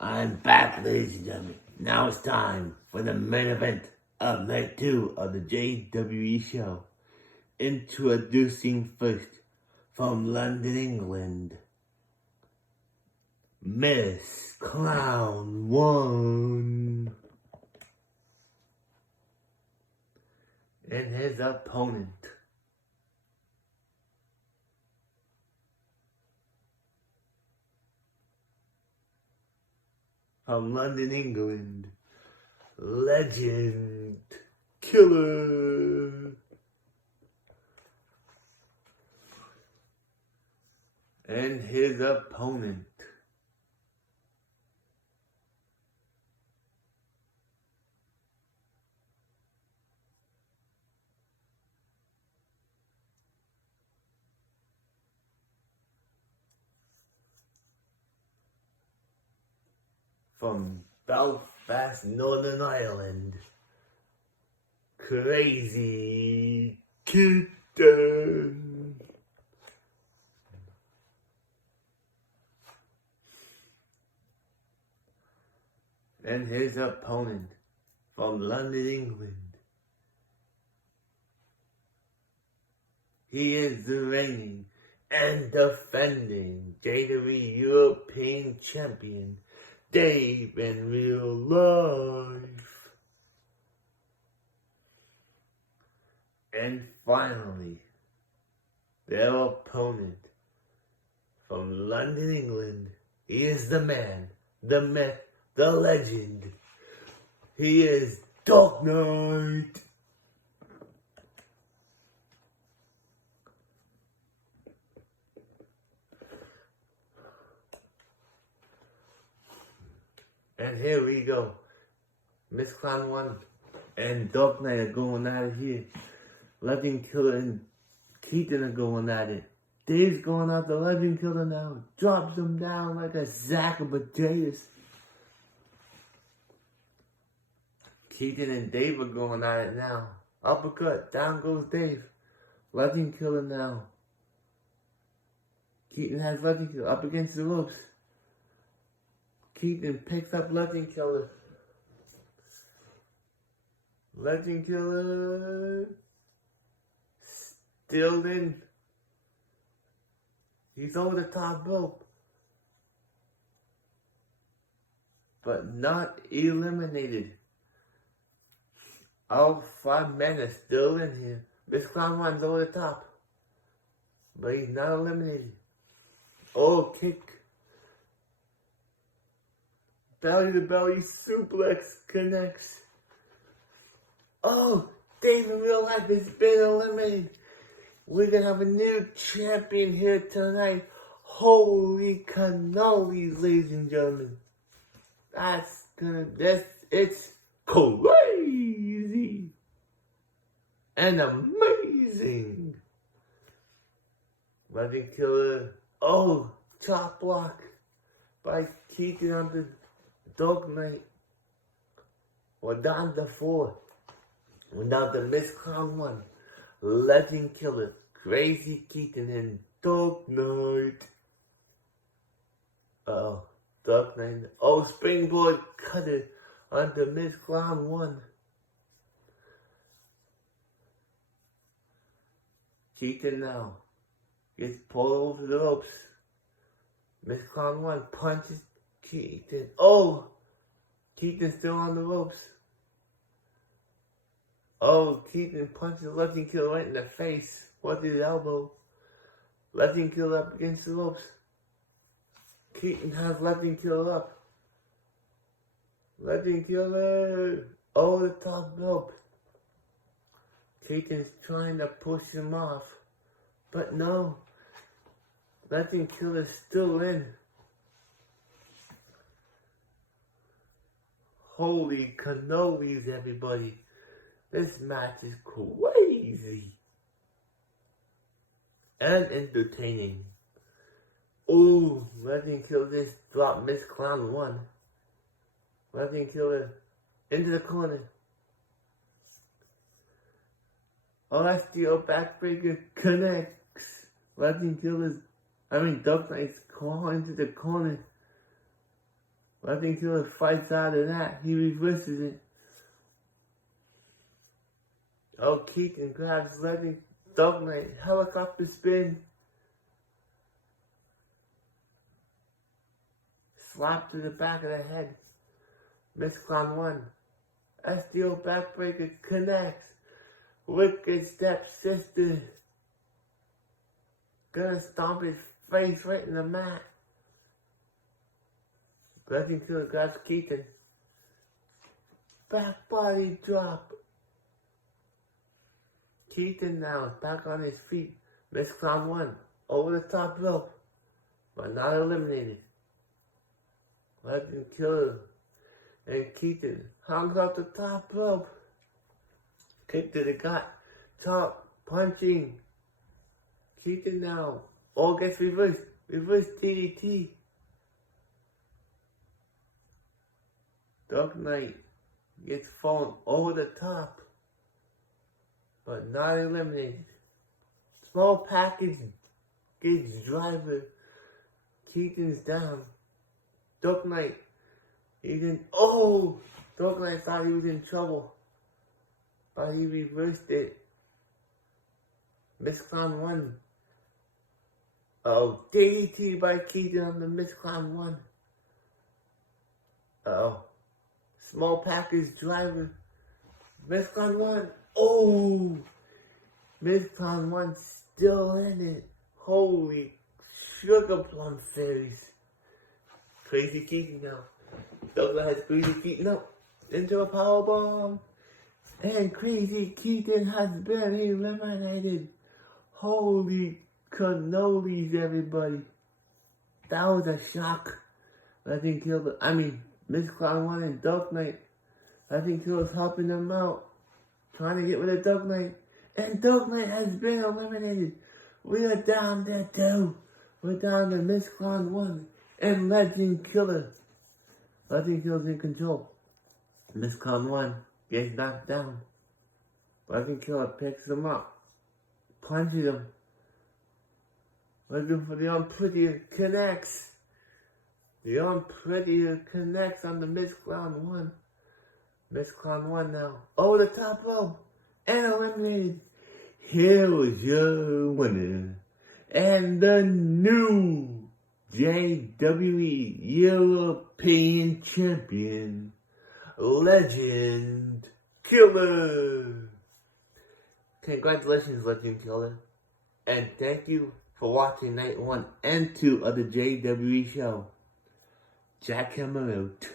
I'm back, ladies and gentlemen. Now it's time for the main event of night 2 of the JWE show. Introducing first, from London, England, Miss Clown 1 and his opponent. From London, England, Legend Killer and his opponent. From Belfast, Northern Ireland, Crazy Kitten. And his opponent from London, England. He is the reigning and defending JWE European Champion, Dave in real life. And finally, their opponent from London, England. He is the man, the myth, the legend. He is Dark Knight. And here we go. Miss Clown 1 and Dark Knight are going at it here. Legend Killer and Keaton are going at it. Dave's going out the Legend Killer now. Drops him down like a sack of potatoes. Keaton and Dave are going at it now. Uppercut. Down goes Dave. Legend Killer now. Keaton has Legend Killer up against the ropes. Keaton picks up Legend Killer. Legend Killer still in. He's over the top rope, but not eliminated. All 5 men are still in here. Miss Clown runs over the top, but he's not eliminated. Oh, kick. Belly to belly suplex connects. Oh, Dave in real life has been eliminated. We're gonna have a new champion here tonight. Holy cannolis, ladies and gentlemen. It's crazy and amazing. Legend Killer. Oh, top block by Keaton on the Dark Knight. We're down to 4. We're down to Miss Clown 1, Legend Killer, Crazy Keaton, and Dark Knight. Dark Knight. Oh, springboard cutter onto Miss Clown 1. Keaton now gets pulled over the ropes. Miss Clown 1 punches Keaton. Oh! Keaton's still on the ropes. Oh, Keaton punches Legend Killer right in the face. What his elbow? Legend Killer up against the ropes. Keaton has Legend Killer up. Legend Killer over the top rope. Keaton's trying to push him off, but no. Legend Killer's still in. Holy cannolis, everybody. This match is crazy and entertaining. Ooh, Legend Killer just dropped Miss Clown 1. Legend Killer into the corner. Celestial backbreaker connects. Legend Killer's, Dark Knight's claw into the corner. Legend Killer fights out of that. He reverses it. Oh, Keaton grabs Legend. Dog Knight. Helicopter spin. Slap to the back of the head. Miss Clown 1. SDO backbreaker connects. Wicked step sister. Gonna stomp his face right in the mat. Legend Killer grabs Keaton. Back body drop. Keaton now back on his feet. Miss Clown 1 over the top rope, but not eliminated. Legend Killer and Keaton hangs off the top rope. Kick to the gut. Top punching. Keaton now. All gets reversed. Reverse DDT. Dark Knight gets thrown over the top, but not eliminated. Small package gets driver. Keaton's down. Dark Knight. Dark Knight thought he was in trouble, but he reversed it. Miss Clown 1. Oh, DDT by Keaton on the Miss Clown 1. Small package driver. Miss Clown 1. Oh! Miss Clown 1 still in it. Holy sugar plum fairies. Crazy Keaton now. Douglas has Crazy Keaton up into a powerbomb. And Crazy Keaton has been eliminated. Holy cannolis, everybody. That was a shock. Legend Killer, Miss Clown 1 and Dark Knight. Legend Killer's helping them out. Trying to get rid of Dark Knight. And Dark Knight has been eliminated. We are down there too. We're down to Miss Clown 1 and Legend Killer. Legend Killer's in control. Miss Clown 1 gets knocked down. Legend Killer picks him up. Punches him. Looking for the Unprettier. Connects. The Unprettier connects on the Miss Clown 1. Miss Clown 1 now. Over the top rope. And eliminated. Here was your winner. And the new JWE European Champion. Legend Killer. Congratulations, Legend Killer. And thank you for watching Night 1 and 2 of the JWE show. Jackhammer out.